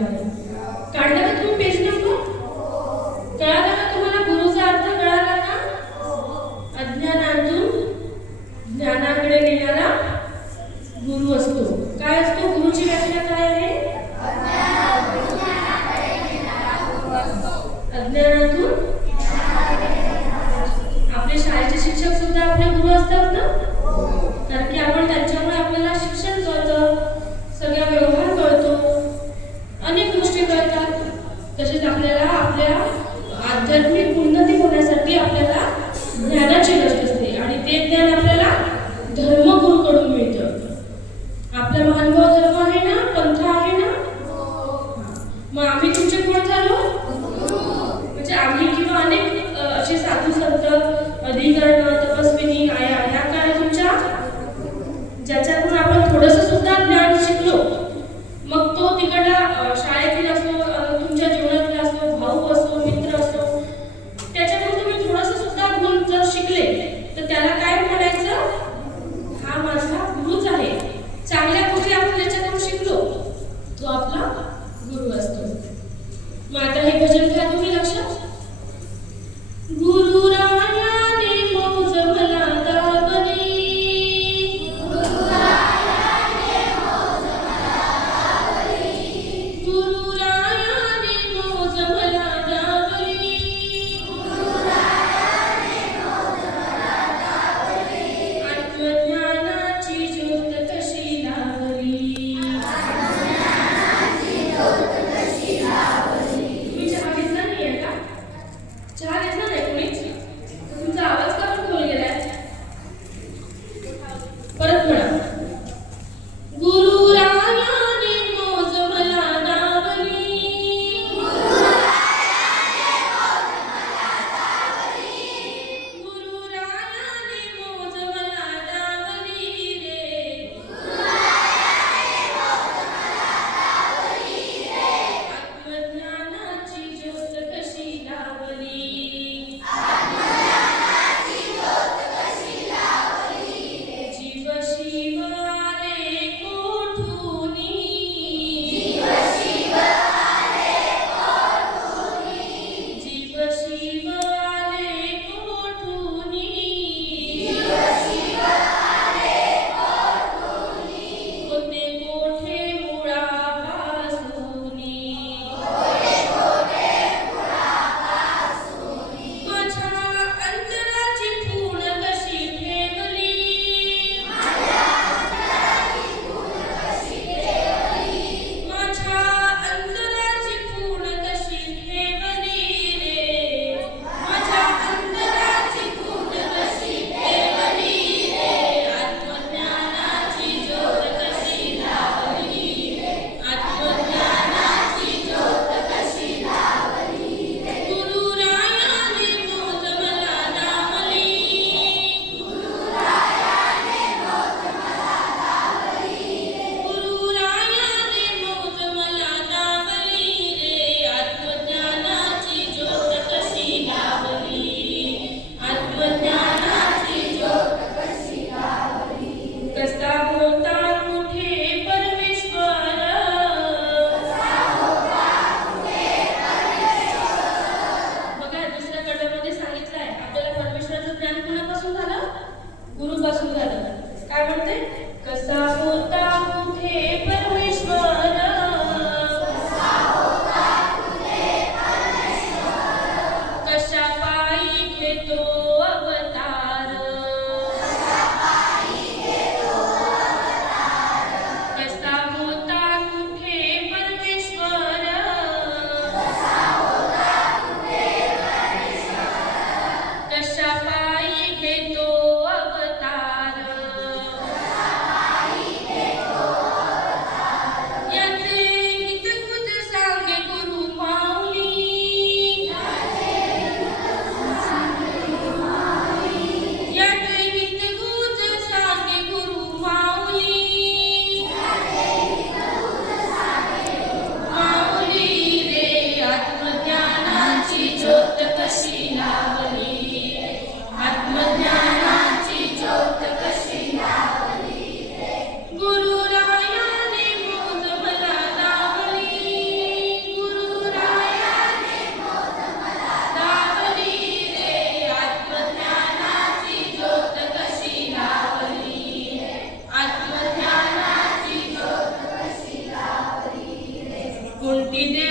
काढलं का तुम्ही पेज नंबर कळाला का तुम्हाला गुरुचा अर्थ कळाला ना अज्ञानातून ज्ञानाकडे नेणारा गुरु असतो. काय असतो? गुरुची व्याख्या काय आहे? अज्ञानातून आणि किंवा अनेक असे साधू संत अधिकरण तपस्विनी आया ह्या काय तुमच्या ज्याच्यातून आपण थोडंसं सुद्धा ज्ञान शिकलो. मग तो तिकडला शाळेतील असो तुमच्या जीवनातील असो भाऊ असो मित्र असो त्याच्यातून तुम्ही थोडंसं सुद्धा गुण जर शिकले तर त्याला काय म्हणायचं? हा माझा गुरुच आहे. चांगल्या गोष्टी आपण त्याच्यातून शिकलो तो आपला गुरु असतो. मग आता हे भजन घ्या झालं काय म्हणते कसा होता मोठे बनवे completed